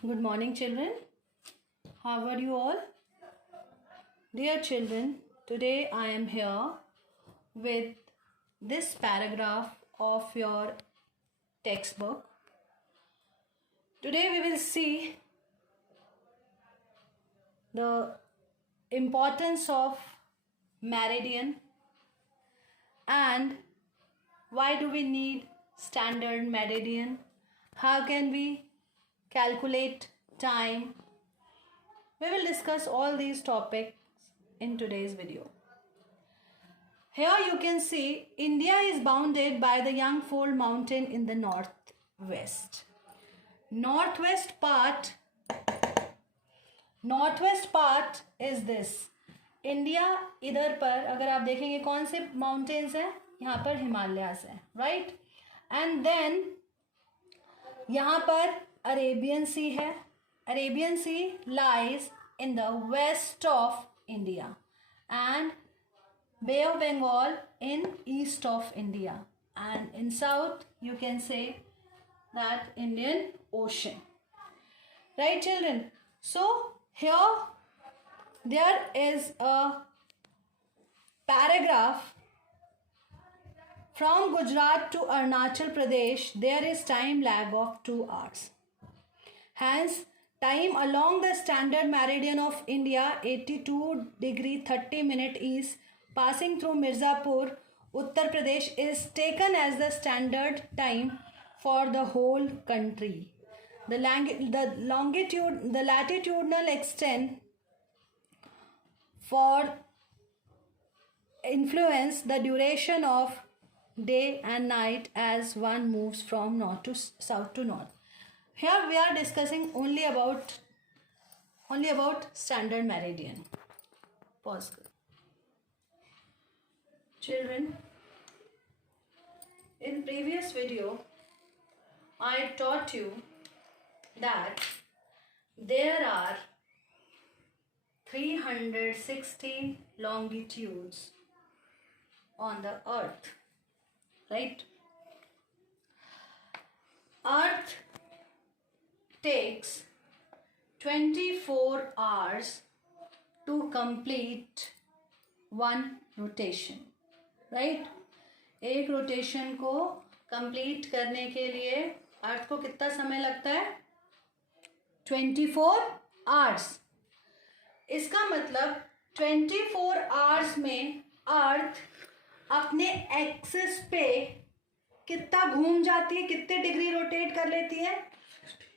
Good morning, children. How are you all? Dear children, today I am here with this paragraph of your textbook. Today we will see the importance of meridian and why do we need standard meridian? How can we calculate time? We will discuss all these topics in today's video. Here you can see India is bounded by the Yangfold mountain in the northwest. Northwest part is this. India इधर पर अगर आप देखेंगे कौन से mountains हैं, यहाँ पर हिमालयास है, राइट. एंड देन यहाँ पर अरेबियन सी है. Arabian sea lies in the west of India and Bay of Bengal in east of India, and in south you can say that Indian Ocean, right children? So here there is a paragraph. From Gujarat to Arunachal Pradesh there is time lag of 2 hours. Hence time along the standard meridian of India 82 degree 30 minute is passing through Mirzapur, Uttar Pradesh is taken as the standard time for the whole country. The latitudinal extent for influence the duration of day and night as one moves from north to south to north. Here we are discussing only about standard meridian. Pause. Children, in previous video I taught you that there are 360 longitudes on the earth, right? Earth takes 24 hours to complete one rotation, right? एक rotation को complete करने के लिए अर्थ को कितना समय लगता है? 24 आवर्स. इसका मतलब 24 आवर्स में अर्थ अपने एक्सिस पे कितना घूम जाती है, कितने डिग्री रोटेट कर लेती है?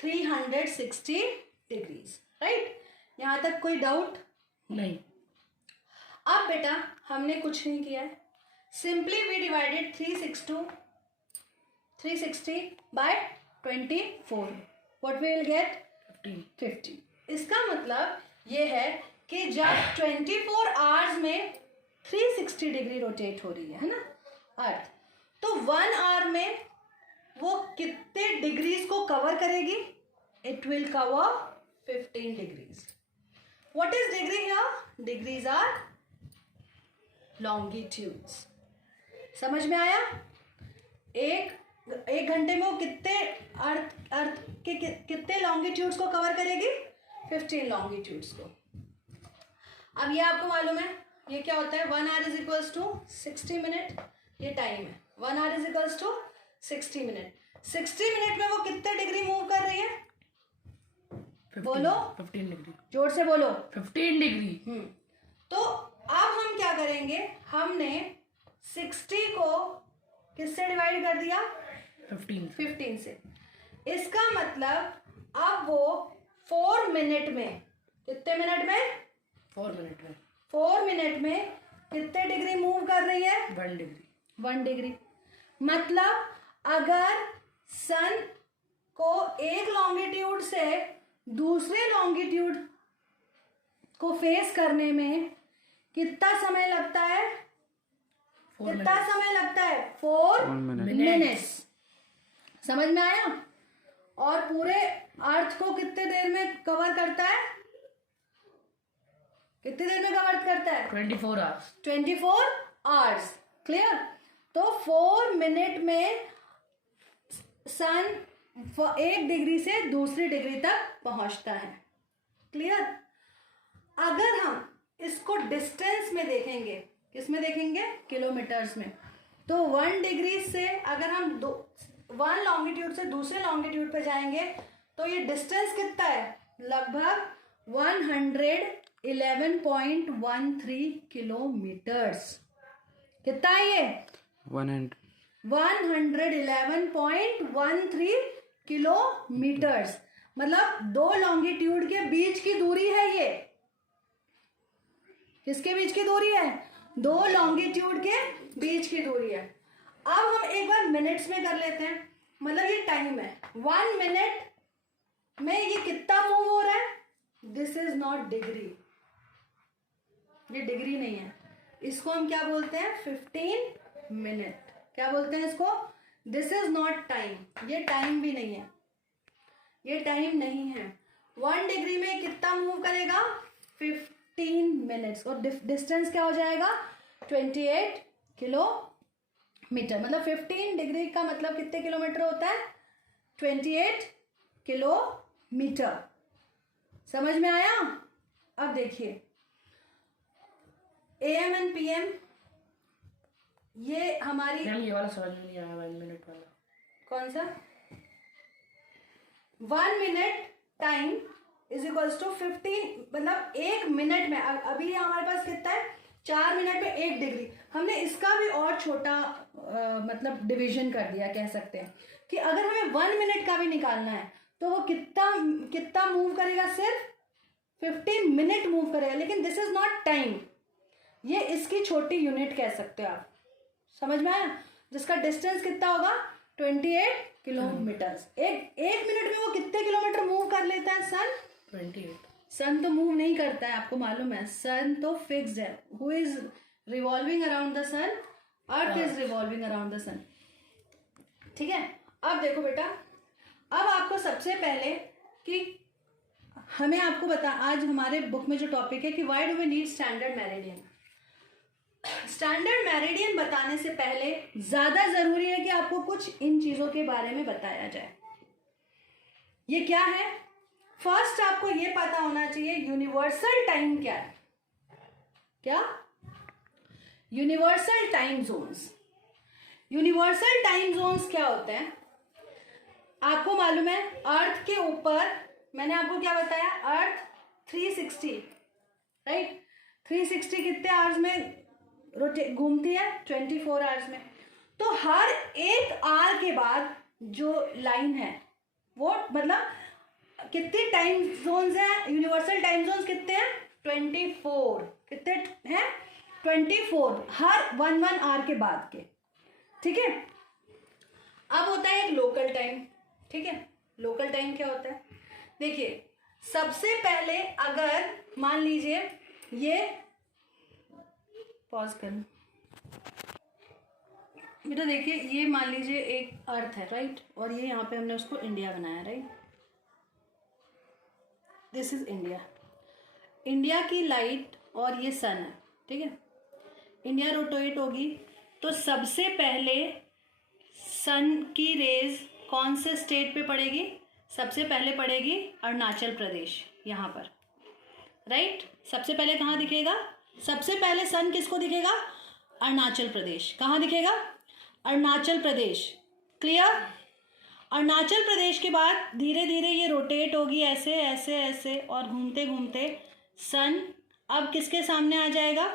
360 डिग्रीज, राइट. यहाँ तक कोई डाउट नहीं. अब बेटा हमने कुछ नहीं किया है, simply we divided 360 by 24. What we will get? 50. इसका मतलब ये है कि जब 24 आवर्स में 360 डिग्री रोटेट हो रही है ना अर्थ, तो 1 आवर में वो कितने डिग्रीज को कवर करेगी? It will cover 15 degrees. What is degree here? Degrees are longitudes. समझ में आया? एक घंटे में वो कितने अर्थ के कितने लॉन्गिट्यूड्स को कवर करेगी? 15 लॉन्गिट्यूड्स को. अब ये आपको मालूम है ये क्या होता है? 1 hour is equals to 60 minute. ये टाइम है. 1 hour is equals to 60 minute. 60 minute में वो कितने डिग्री मूव कर रही है? 15, बोलो. 15 डिग्री. जोर से बोलो. 15 डिग्री. तो अब हम क्या करेंगे? हमने 60 को किससे डिवाइड कर दिया? 15 से. इसका मतलब अब वो 4 मिनट में, कितने मिनट में? 4 मिनट में कितने डिग्री मूव कर रही है? 1 डिग्री. मतलब अगर सन को एक लॉन्गिट्यूड से दूसरे लॉन्गिट्यूड को फेस करने में कितना समय लगता है? 4 मिनट्स. समझ में आया? और पूरे अर्थ को कितने देर में कवर करता है? 24 आवर्स. क्लियर? तो 4 मिनट में सन एक डिग्री से दूसरी डिग्री तक पहुंचता है। क्लियर? अगर हम इसको डिस्टेंस में देखेंगे, किस में देखेंगे? किलोमीटर्स में। तो 1 डिग्री से अगर हम 1 लॉन्गिट्यूड से दूसरे लॉन्गिट्यूड पे जाएंगे तो ये डिस्टेंस कितना है? लगभग 111.13 किलोमीटर्स। कितना है ये? 111.13 किलोमीटर्स। मतलब 2 लॉन्गिट्यूड के बीच की दूरी है ये। किसके बीच की दूरी है? 2 लॉन्गिट्यूड के बीच की दूरी है। अब हम एक बार मिनट्स में कर लेते हैं। मतलब ये टाइम है, 1 मिनट में ये कितना मूव हो रहा है? दिस इज नॉट डिग्री, ये डिग्री नहीं है। इसको हम क्या बोलते हैं? 15 मिनट। क्या बोलते हैं इसको? दिस इज नॉट टाइम, ये टाइम भी नहीं है, ये टाइम नहीं है। 1 डिग्री में कितना मूव करेगा? 15 मिनट्स। और डिस्टेंस क्या हो जाएगा? 28 किलोमीटर। मतलब 15 डिग्री का मतलब कितने किलोमीटर होता है? 28 किलोमीटर। समझ में आया? अब देखिए AM एंड PM, ये हमारी, ये वाला समझ में नहीं आया, 1 मिनट वाला। कौन सा? 1 minute time is equals to 15, मतलब 1 मिनट में, अभी हमारे पास कितना है? 4 मिनट में 1 डिग्री। हमने इसका भी और छोटा मतलब डिवीजन कर दिया, कह सकते हैं कि अगर हमें 1 मिनट का भी निकालना है तो वो कितना मूव करेगा? सिर्फ 15 मिनट मूव करेगा। लेकिन दिस इज नॉट टाइम, ये इसकी छोटी यूनिट कह सकते हो आप। समझ में आया? जिसका डिस्टेंस कितना होगा? 28 किलोमीटर्स। एक मिनट में वो कितने किलोमीटर मूव कर लेता है? सन 28। सन तो मूव नहीं करता है, आपको मालूम है। सन तो फिक्स्ड है। Who is revolving around the sun? Earth is revolving around the sun. ठीक है? अब देखो बेटा, अब आपको सबसे पहले कि हमें आपको आज हमारे बुक में जो टॉपिक है कि why do we need standard meridian. Standard meridian बताने से पहले ज्यादा जरूरी है कि आपको कुछ इन चीजों के बारे में बताया जाए। ये क्या है? फर्स्ट आपको ये पता होना चाहिए यूनिवर्सल टाइम क्या है। क्या? Universal time zones. Universal time zones क्या होते हैं? आपको मालूम है अर्थ के ऊपर, मैंने आपको क्या बताया? अर्थ 360, राइट? 360 कितने आवर्स में घूमती है? 24 आवर्स में। तो हर एक आवर के बाद जो लाइन है वो मतलब कितने टाइम जोन्स हैं? यूनिवर्सल टाइम जोन्स कितने हैं? 24। कितने हैं? 24 हर 1 आवर के बाद के। ठीक है? अब होता है एक लोकल टाइम। ठीक है? लोकल टाइम क्या होता है? देखिए, सबसे पहले अगर मान लीजिए ये, पॉज कर बेटा, देखिए ये मान लीजिए एक अर्थ है, राइट? और ये यहाँ पे हमने उसको इंडिया बनाया, right? This is India. India की लाइट और ये सन है। ठीक है? इंडिया रोटेट होगी तो सबसे पहले सन की रेज कौन से स्टेट पे पड़ेगी? सबसे पहले पड़ेगी अरुणाचल प्रदेश, यहाँ पर, राइट? सबसे पहले कहाँ दिखेगा? सबसे पहले सन किसको दिखेगा? अरुणाचल प्रदेश। कहाँ दिखेगा? अरुणाचल प्रदेश। क्लियर? अरुणाचल प्रदेश के बाद धीरे धीरे ये रोटेट होगी ऐसे ऐसे ऐसे, और घूमते घूमते सन अब किसके सामने आ जाएगा?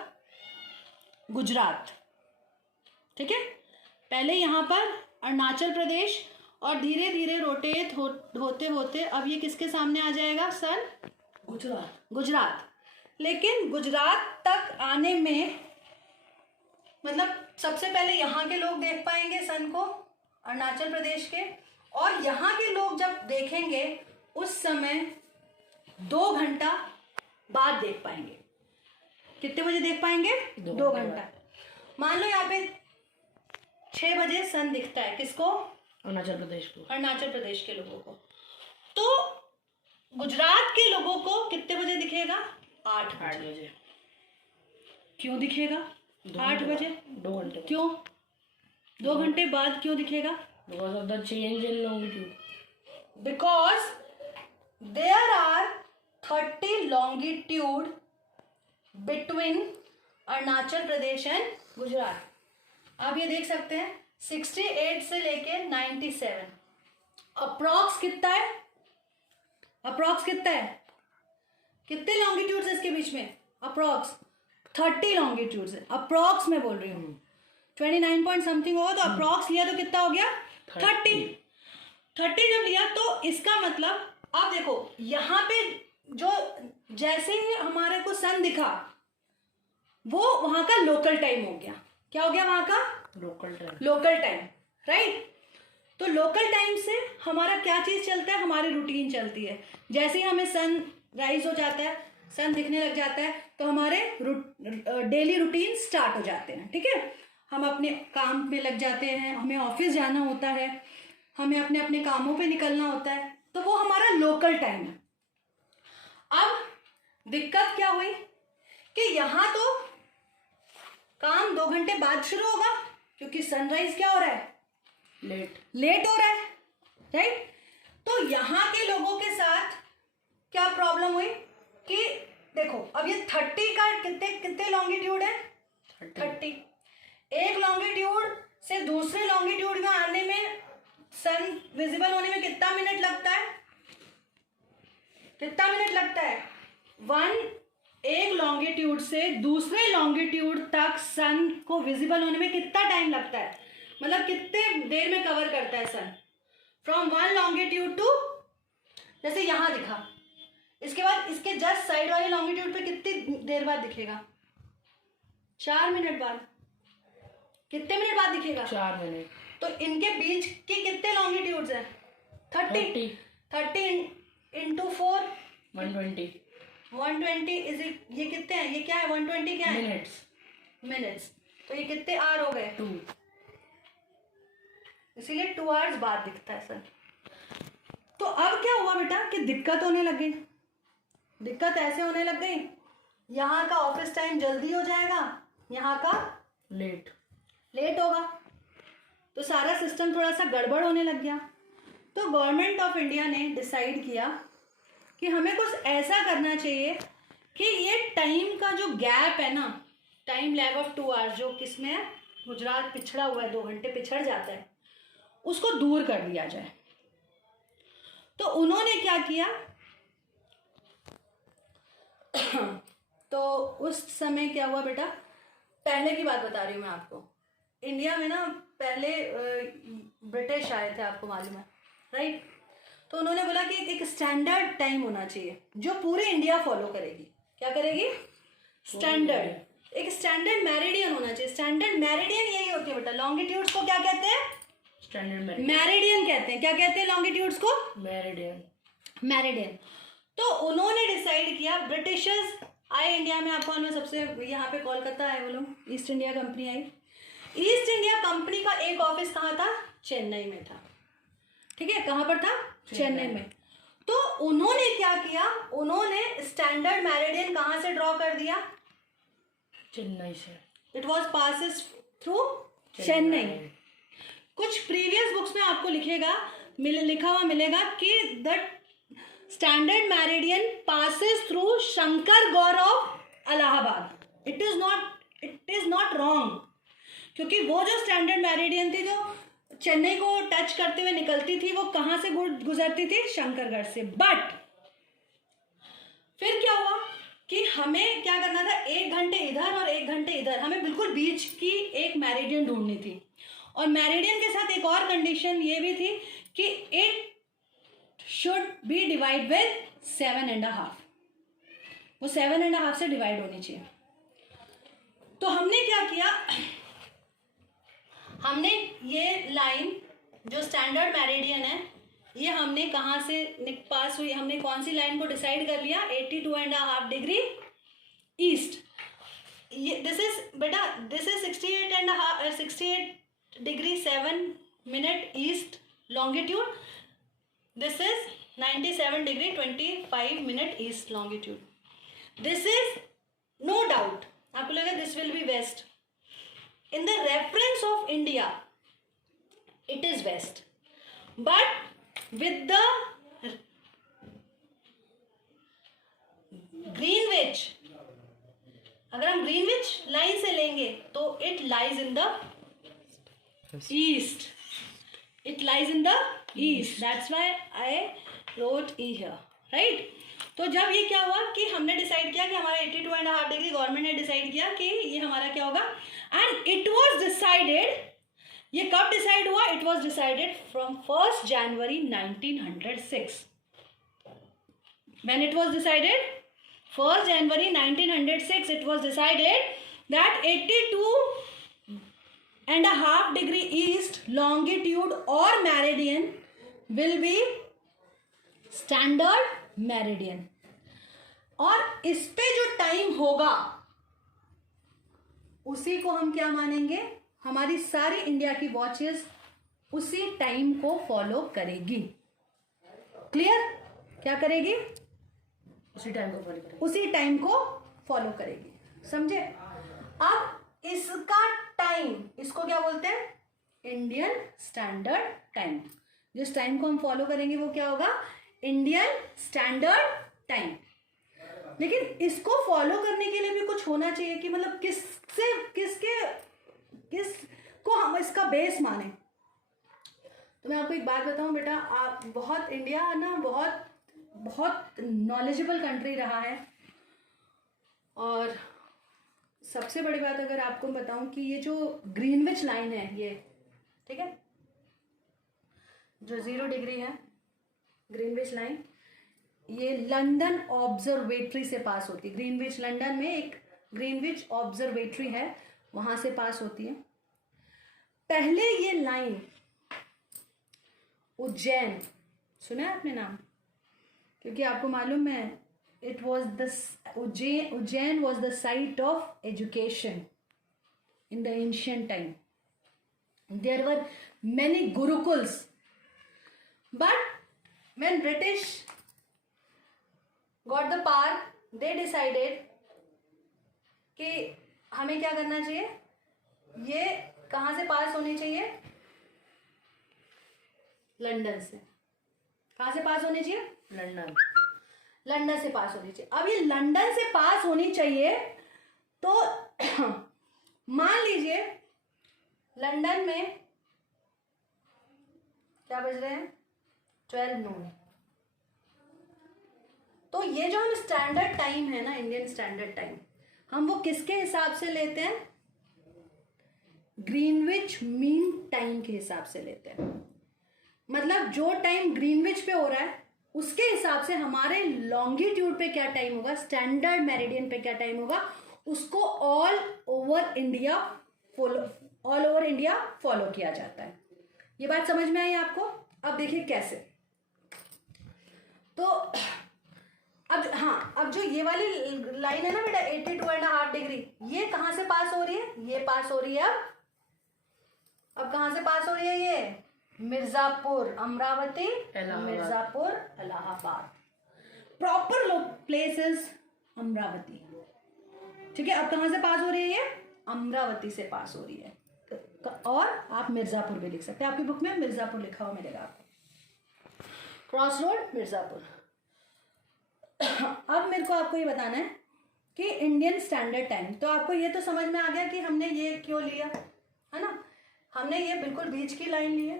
गुजरात। ठीक है? पहले यहाँ पर अरुणाचल प्रदेश, और धीरे धीरे रोटेट होते होते अब ये किसके सामने आ जाएगा? सन गुजरात। लेकिन गुजरात तक आने में मतलब सबसे पहले यहाँ के लोग देख पाएंगे सन को, अरुणाचल प्रदेश के, और यहाँ के लोग जब देखेंगे उस समय 2 घंटा बाद देख पाएंगे। कितने बजे देख पाएंगे? 2 घंटा। मान लो यहाँ पे 6 बजे सन दिखता है, किसको? अरुणाचल प्रदेश को, अरुणाचल प्रदेश के लोगों को। तो गुजरात के लोगों को कितने बजे दिखेगा? 8 बजे। क्यों दिखेगा 8 बजे? 2 घंटे। क्यों 2 घंटे बाद क्यों दिखेगा? Because of the change in longitude. because there are 30 longitude between Arunachal Pradesh and Gujarat. आप ये देख सकते हैं 68 से लेके 97. अप्रॉक्स कितना है? अप्रॉक्स कितना है? कितने लॉन्गिट्यूड्स है इसके बीच में? अप्रॉक्स 30 लॉन्गिट्यूड्स है. अप्रॉक्स मैं बोल रही हूँ. 29 पॉइंट समथिंग होगा तो अप्रॉक्स लिया तो कितना हो गया? 30 जब लिया तो इसका मतलब आप देखो यहाँ पे जो जैसे ही हमारे को सन दिखा वो वहां का लोकल टाइम हो गया. क्या हो गया वहां का? Local time. राइट. तो लोकल टाइम से हमारा क्या चीज चलता है? हमारी रूटीन चलती है. जैसे ही हमें सन राइज हो जाता है, सन दिखने लग जाता है तो हमारे डेली रूटीन स्टार्ट हो जाते हैं. ठीक है. हम अपने काम पे लग जाते हैं, हमें ऑफिस जाना होता है, हमें अपने अपने कामों पे निकलना होता है. तो वो हमारा लोकल टाइम है. अब दिक्कत क्या हुई कि यहाँ तो काम 2 घंटे बाद शुरू होगा क्योंकि सनराइज क्या हो रहा है? लेट हो रहा है. राइट. तो यहाँ के लोगों के साथ क्या प्रॉब्लम हुई कि देखो अब ये 30 का कितने लॉन्गिट्यूड है? 30. एक लॉन्गिट्यूड से दूसरे लॉन्गिट्यूड में आने में सन विजिबल होने में कितना मिनट लगता है? कितना मिनट लगता है? एक लॉन्गिट्यूड से दूसरे लॉन्गिट्यूड तक सन को विजिबल होने में कितना टाइम लगता है? मतलब कितने देर में कवर करता है सन? फ्रॉम 1 लॉन्गिट्यूड टू, जैसे यहां दिखा, इसके बाद इसके जस्ट साइड वाले लॉन्गिट्यूड पे कितनी देर बाद दिखेगा? 4 मिनट बाद. कितने मिनट बाद दिखेगा? 4 मिनट. तो इनके बीच के कितने लॉन्गिट्यूड्स हैं? 30 इंटू 4 120 इज ये कितने हैं? ये क्या है? 120 क्या है? मिनट्स. तो ये कितने आवर हो गए? 2. इसीलिए 2 आवर्स बाद दिखता है सर. तो अब क्या हुआ बेटा कि दिक्कत होने लग गई. दिक्कत ऐसे होने लग गई, यहाँ का ऑफिस टाइम जल्दी हो जाएगा, यहाँ का लेट होगा. तो सारा सिस्टम थोड़ा सा गड़बड़ होने लग गया. तो गवर्नमेंट ऑफ इंडिया ने डिसाइड किया कि हमें कुछ ऐसा करना चाहिए कि ये टाइम का जो गैप है ना, टाइम लैग ऑफ 2 आवर्स जो किसमें है? गुजरात पिछड़ा हुआ है, 2 घंटे पिछड़ जाता है, उसको दूर कर दिया जाए. तो उन्होंने क्या किया तो उस समय क्या हुआ बेटा, पहले की बात बता रही हूँ मैं आपको. इंडिया में ना पहले ब्रिटिश आए थे, आपको मालूम है. राइट. तो उन्होंने बोला कि एक स्टैंडर्ड टाइम होना चाहिए जो पूरे इंडिया फॉलो करेगी. क्या करेगी? स्टैंडर्ड. एक स्टैंडर्ड मेरिडियन होना चाहिए. स्टैंडर्ड मेरिडियन यही होती है बेटा. लॉन्गिट्यूड्स को क्या कहते हैं? स्टैंडर्ड मेरिडियन कहते हैं. क्या कहते हैं लॉन्गिट्यूड्स को? मेरिडियन. तो उन्होंने डिसाइड किया, ब्रिटिशर्स आए इंडिया में. आपको उनमें सबसे यहाँ पे कोलकाता आए वो लोग, ईस्ट इंडिया कंपनी आई. ईस्ट इंडिया कंपनी का एक ऑफिस कहाँ था? चेन्नई में था. ठीक है. कहाँ पर था? चेन्नई में. तो उन्होंने क्या किया, उन्होंने स्टैंडर्ड मेरिडियन कहाँ से ड्रॉ कर दिया? चेन्नई से. It was passes through Chennai. कुछ प्रीवियस बुक्स में आपको लिखा हुआ मिलेगा कि the standard meridian passes through Shankar Gaur of Allahabad. It is not wrong, क्योंकि वो जो स्टैंडर्ड मेरिडियन थी जो चेन्नई को टच करते हुए निकलती थी, वो कहाँ से गुजरती थी? शंकरगढ़ से. बट फिर क्या हुआ कि हमें क्या करना था? 1 घंटे इधर और 1 घंटे इधर, हमें बिल्कुल बीच की एक मेरिडियन ढूंढनी थी. और मेरिडियन के साथ एक और कंडीशन ये भी थी कि it should be divide with 7.5. वो 7.5 से डिवाइड होनी चाहिए. तो हमने क्या किया, हमने ये लाइन जो स्टैंडर्ड मेरिडियन है, ये हमने कहाँ से पास हुई, हमने कौन सी लाइन को डिसाइड कर लिया? 82.5 डिग्री ईस्ट. ये दिस इज बेटा, this is 68 degree 7 minute east longitude. This is 97 degree 25 minute east longitude. This is no doubt आपको लगा this will be west. In the reference of India, it is west. But with the Greenwich, अगर हम Greenwich line से लेंगे तो it lies in the east, it lies in the east, that's why I wrote E here, right. तो जब ये क्या हुआ कि हमने डिसाइड किया कि हमारा 82.5 डिग्री, गवर्नमेंट ने डिसाइड किया कि ये हमारा क्या होगा, एंड इट वाज डिसाइडेड, ये कब डिसाइड हुआ, it was decided from 1 January 1906, when it was decided 1 January 1906, it was decided that 82.5 degree east longitude or meridian will be standard meridian, और इस पे जो टाइम होगा उसी को हम क्या मानेंगे, हमारी सारी इंडिया की वॉचेस उसी टाइम को फॉलो करेगी। क्लियर? क्या करेगी? उसी टाइम को फॉलो करें, उसी टाइम को फॉलो करेगी, समझे। अब इसका टाइम, इसको क्या बोलते हैं, इंडियन स्टैंडर्ड टाइम। जिस टाइम को हम फॉलो करेंगे वो क्या होगा, इंडियन स्टैंडर्ड टाइम। लेकिन इसको फॉलो करने के लिए भी कुछ होना चाहिए कि मतलब किसको हम इसका बेस माने। तो मैं आपको एक बात बताऊं बेटा, आप बहुत, इंडिया ना बहुत बहुत नॉलेजेबल कंट्री रहा है, और सबसे बड़ी बात अगर आपको बताऊं कि ये जो ग्रीनविच लाइन है, ये ठीक है, जो 0 डिग्री है ग्रीनविच लाइन, ये लंदन ऑब्जर्वेटरी से पास होती है। ग्रीनविच, लंदन में एक ग्रीनविच ऑब्जर्वेटरी है, वहां से पास होती है। पहले ये लाइन उज्जैन, सुना है आपने नाम, क्योंकि आपको मालूम है it was the Ujjain was the site of education in the ancient time. There were many gurukuls, but when British got the power, they decided कि हमें क्या करना चाहिए, ये कहाँ से पास होनी चाहिए, लंदन से। कहाँ से पास होनी चाहिए, लंदन, लंदन से पास होनी चाहिए। अब ये लंदन से पास होनी चाहिए, तो मान लीजिए लंदन में क्या बज रहे हैं, 12 नून। तो ये जो हम स्टैंडर्ड टाइम है ना, इंडियन स्टैंडर्ड टाइम, हम वो किसके हिसाब से लेते हैं, ग्रीनविच मीन टाइम के हिसाब से लेते हैं। मतलब जो टाइम ग्रीनविच पे हो रहा है उसके हिसाब से हमारे लॉन्गिट्यूड पे क्या टाइम होगा, स्टैंडर्ड मेरिडियन पे क्या टाइम होगा, उसको ऑल ओवर इंडिया फॉलो किया जाता है। ये बात समझ में आई आपको? अब देखिए कैसे। तो अब जो ये वाली लाइन है ना बेटा 82.5 डिग्री, ये कहां से पास हो रही है, ये पास हो रही है अब कहां से पास हो रही है, ये Mirzapur, Amravati, Mirzapur, Allahabad, proper place is Amravati. ठीक है, अब कहां से पास हो रही है, ये अमरावती से पास हो रही है। और आप मिर्जापुर भी लिख सकते हैं, आपकी बुक में मिर्जापुर लिखा हुआ मिलेगा आपको, क्रॉस रोड मिर्जापुर। अब मेरे को आपको ये बताना है कि इंडियन स्टैंडर्ड टाइम, तो आपको ये तो समझ में आ गया कि हमने ये क्यों लिया है ना, हमने ये बिल्कुल बीच की लाइन ली है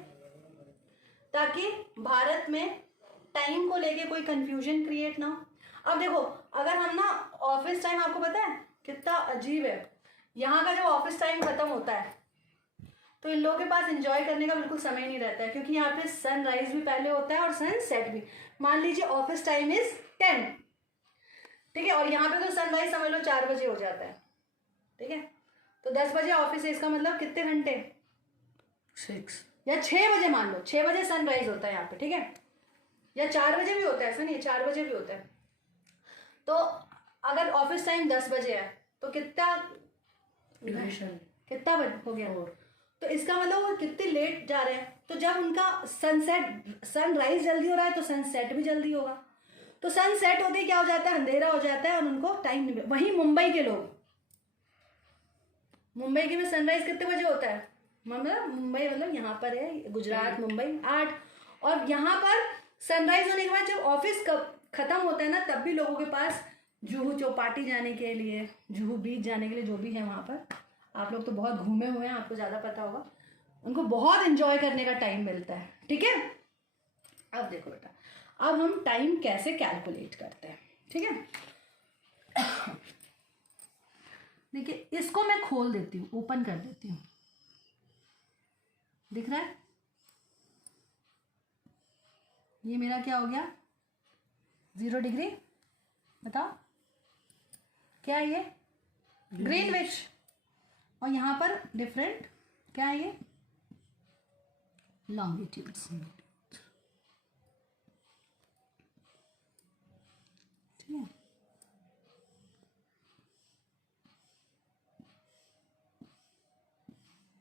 ताकि भारत में टाइम को लेके कोई कंफ्यूजन क्रिएट ना हो। अब देखो, अगर हम ना ऑफिस टाइम, आपको पता है कितना अजीब है, यहाँ का जब ऑफिस टाइम खत्म होता है तो इन लोगों के पास एंजॉय करने का बिल्कुल समय नहीं रहता है, क्योंकि यहाँ पे सनराइज भी पहले होता है और सन सेट भी। मान लीजिए ऑफिस टाइम इज 10, ठीक है, और यहाँ पे तो सनराइज समझ लो 4 बजे हो जाता है, ठीक है, तो 10 बजे ऑफिस है, इसका मतलब कितने घंटे, 6 या 6 बजे, मान लो 6 बजे सनराइज होता है यहाँ पे, ठीक है, या 4 बजे भी होता है, ऐसा नहीं है, 4 बजे भी होता है। तो अगर ऑफिस टाइम 10 बजे है तो कितना हो गया, तो इसका मतलब वो कितने लेट जा रहे हैं। तो जब उनका सनराइज जल्दी हो रहा है तो सनसेट भी जल्दी होगा, तो सनसेट होते ही क्या हो जाता है, अंधेरा हो जाता है और उनको टाइम नहीं। वहीं मुंबई के लोग, मुंबई के में सनराइज कितने बजे होता है, मतलब मुंबई मतलब यहाँ पर है गुजरात, मुंबई 8, और यहाँ पर सनराइज होने के बाद जब ऑफिस खत्म होता है ना, तब भी लोगों के पास जुहू चौपाटी जाने के लिए, जुहू बीच जाने के लिए, जो भी है वहाँ पर, आप लोग तो बहुत घूमे हुए हैं, आपको ज़्यादा पता होगा, उनको बहुत एंजॉय करने का टाइम मिलता है। ठीक है, अब देखो बेटा, अब हम टाइम कैसे कैलकुलेट करते हैं। ठीक है, देखिए इसको मैं खोल देती हूँ, ओपन कर देती हूँ, दिख रहा है? ये मेरा क्या हो गया, 0 डिग्री, बताओ क्या है ये, ग्रीनविच। और यहाँ पर डिफरेंट क्या है ये, लॉन्गिट्यूड्स। ठीक है,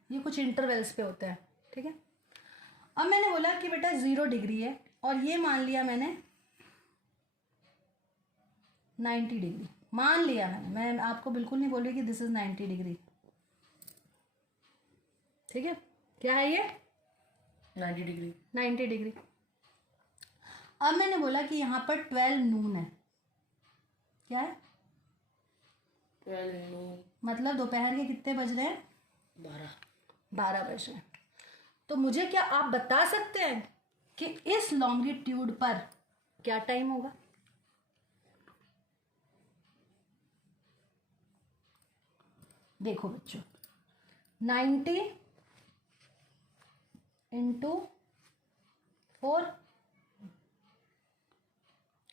ये कुछ इंटरवल्स पे होता है। ठीक है, अब मैंने बोला कि बेटा 0 डिग्री है, और ये मान लिया मैंने 90 डिग्री, मान लिया मैंने, मैं आपको बिल्कुल नहीं बोल रही कि दिस इज 90 डिग्री। ठीक है, क्या है ये, 90 डिग्री। 90 डिग्री। अब मैंने बोला कि यहाँ पर 12 नून है, क्या है, 12 नून, मतलब दोपहर के कितने बज रहे हैं, 12 बज रहे हैं। तो मुझे क्या आप बता सकते हैं कि इस लॉन्गिट्यूड पर क्या टाइम होगा? देखो बच्चों, 90 इंटू 4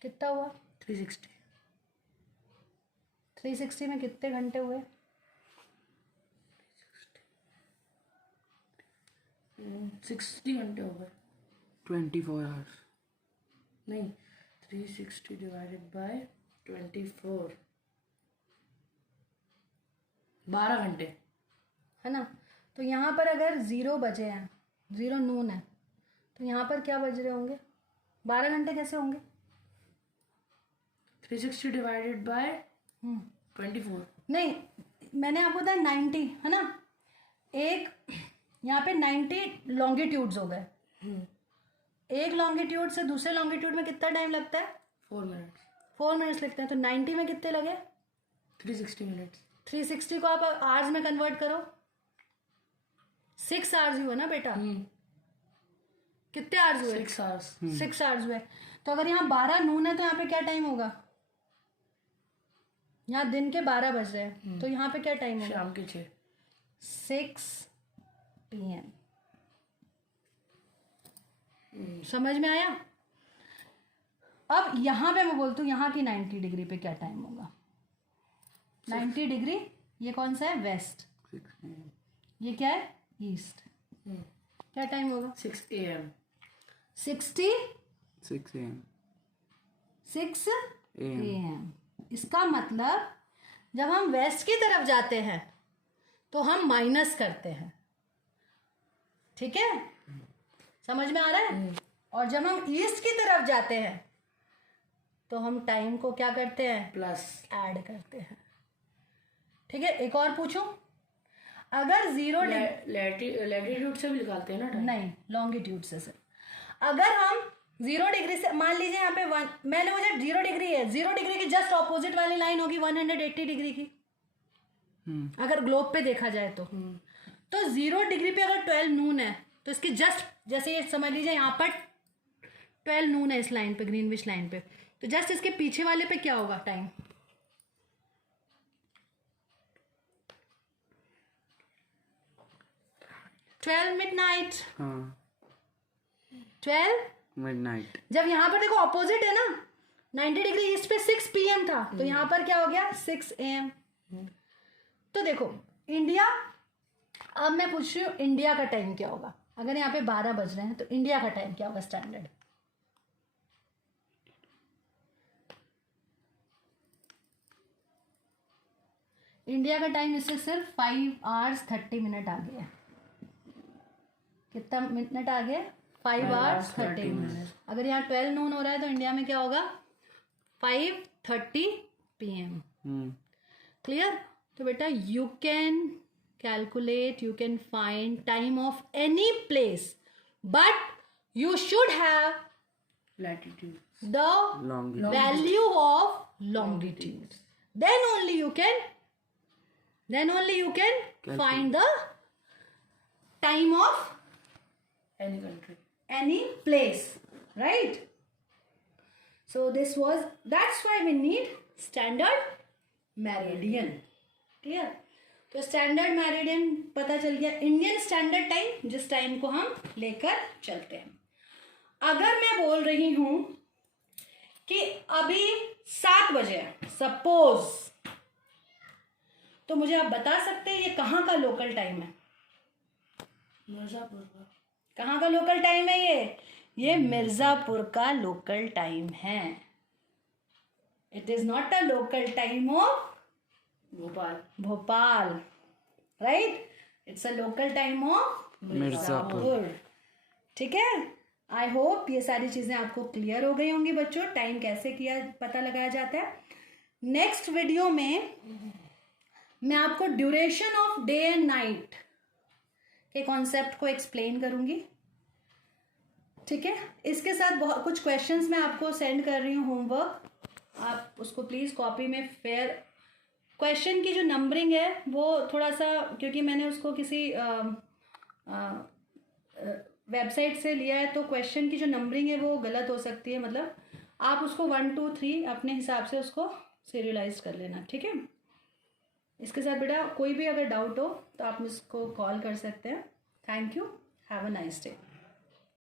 कितना हुआ, 360। 360 में कितने घंटे हुए, 60 घंटे हो गए। 24 आवर्स। नहीं, 360 डिवाइडेड बाय 24, 12 घंटे है ना? तो यहाँ पर अगर 0 बजे हैं, 0 नून है, तो यहाँ पर क्या बज रहे होंगे, 12 घंटे कैसे होंगे? 360 डिवाइडेड बाय 24। नहीं, मैंने आपको बताया 90 है ना, एक यहाँ पे 90 लॉन्गिट्यूड्स हो गए, एक लॉन्गिट्यूड से दूसरे लॉन्गिट्यूड में कितना टाइम लगता है, 4 मिनट्स। 4 मिनट्स लगते हैं। तो 90 में कितने लगे, 360 मिनट्स। 360 को आप आवर्स में कन्वर्ट करो, 6 आवर्स ही हुआ ना बेटा, कितने आवर्स हुए, 6 आवर्स। 6 आवर्स हुए। तो अगर यहाँ 12 नून है तो यहाँ पे क्या टाइम होगा, यहाँ दिन के 12 बज रहे हैं, तो यहाँ पे क्या टाइम होगा, शाम के 6। 6 PM। समझ में आया? अब यहाँ पे मैं बोलती हूँ यहाँ की 90 डिग्री पे क्या टाइम होगा, 90 डिग्री, ये कौन सा है, वेस्ट, ये क्या है, ईस्ट, क्या टाइम होगा, 6 AM। 6 AM। AM। इसका मतलब जब हम वेस्ट की तरफ जाते हैं तो हम माइनस करते हैं, ठीक है, समझ में आ रहा है? और जब हम ईस्ट की तरफ जाते हैं तो हम टाइम को क्या करते हैं, प्लस ऐड करते हैं। ठीक है, एक और पूछूं, अगर 0 लैटिट्यूड से भी निकालते हैं ना टाइम? नहीं, लॉन्गिट्यूड से सर। अगर हम 0 डिग्री से, मान लीजिए यहाँ पे 1, मैंने मुझे 0 डिग्री है, 0 डिग्री की जस्ट ऑपोजिट वाली लाइन होगी 180 डिग्री की, अगर ग्लोब पे देखा जाए तो 0 डिग्री पे अगर 12 नून है तो इसकी जस्ट, जैसे ये समझ लीजिए यहाँ पर 12 नून है इस लाइन पे, ग्रीनविच लाइन पे, तो जस्ट इसके पीछे वाले पे क्या होगा टाइम, मिडनाइट। हाँ, 12 मिडनाइट। जब यहाँ पर देखो ऑपोजिट है ना, 90 डिग्री ईस्ट पे 6 PM था, तो यहाँ पर क्या हो गया, 6 AM। तो देखो इंडिया, अब मैं पूछ रही हूँ इंडिया का टाइम क्या होगा, अगर यहाँ पे 12 बज रहे हैं तो इंडिया का टाइम क्या होगा स्टैंडर्ड, इंडिया का टाइम इससे सिर्फ 5 hours 30 minutes आगे है, कितना मिनट आगे, 5 hours 30 minutes। अगर यहाँ 12 नून हो रहा है तो इंडिया में क्या होगा, 5:30 PM। क्लियर? तो बेटा you can calculate, you can find time of any place, but you should have Latitude. the Longitude. value of longitude. Then only you can find the time of Any country. any place, right? So that's why we need standard meridian. Clear? तो standard meridian पता चल गया, Indian standard time, जिस time को हम लेकर चलते हैं. अगर मैं बोल रही हूं कि अभी 7 बजे है सपोज, तो मुझे आप बता सकते हैं ये कहाँ का लोकल टाइम है? मिर्जापुर का. कहाँ का लोकल टाइम है ये मिर्जापुर का लोकल टाइम है. It is not a local time of Bhopal, right? It's a local time of Mirzapur. ठीक है, आई होप ये सारी चीजें आपको क्लियर हो गई होंगी बच्चों. टाइम कैसे किया पता लगाया जाता है. नेक्स्ट वीडियो में मैं आपको duration of day and night के कॉन्सेप्ट को एक्सप्लेन करूंगी. ठीक है, इसके साथ बहुत कुछ क्वेश्चंस मैं आपको सेंड कर रही हूँ होमवर्क. आप उसको प्लीज़ कॉपी में फेयर, क्वेश्चन की जो नंबरिंग है वो थोड़ा सा, क्योंकि मैंने उसको किसी वेबसाइट से लिया है, तो क्वेश्चन की जो नंबरिंग है वो गलत हो सकती है. मतलब आप उसको 1 2 3 अपने हिसाब से उसको सीरियलाइज कर लेना. ठीक है, इसके साथ बेटा कोई भी अगर डाउट हो तो आप मुझको कॉल कर सकते हैं. Thank you, have a nice day.